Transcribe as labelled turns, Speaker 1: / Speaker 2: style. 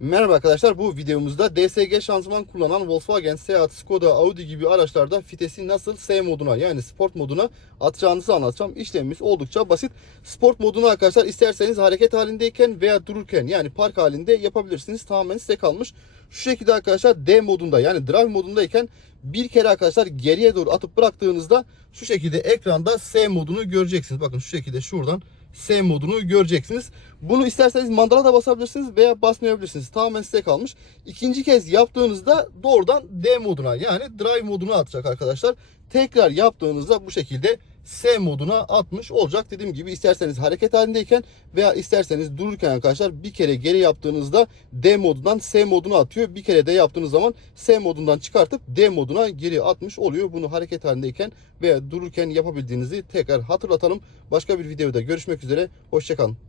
Speaker 1: Merhaba arkadaşlar bu videomuzda DSG şanzıman kullanan Volkswagen, Seat, Skoda, Audi gibi araçlarda vitesi nasıl S moduna yani sport moduna atacağınızı anlatacağım. İşlemimiz oldukça basit. Sport modunu arkadaşlar isterseniz hareket halindeyken veya dururken yani park halinde yapabilirsiniz. Tamamen size kalmış. Şu şekilde arkadaşlar D modunda yani drive modundayken bir kere arkadaşlar geriye doğru atıp bıraktığınızda şu şekilde ekranda S modunu göreceksiniz. Bakın şu şekilde şuradan S modunu göreceksiniz. Bunu isterseniz mandala da basabilirsiniz veya basmayabilirsiniz. Tamamen size kalmış. İkinci kez yaptığınızda doğrudan D moduna yani drive moduna atacak arkadaşlar. Tekrar yaptığınızda bu şekilde S moduna atmış olacak. Dediğim gibi isterseniz hareket halindeyken veya isterseniz dururken arkadaşlar bir kere geri yaptığınızda D modundan S moduna atıyor. Bir kere de yaptığınız zaman S modundan çıkartıp D moduna geri atmış oluyor. Bunu hareket halindeyken veya dururken yapabildiğinizi tekrar hatırlatalım. Başka bir videoda görüşmek üzere. Hoşçakalın.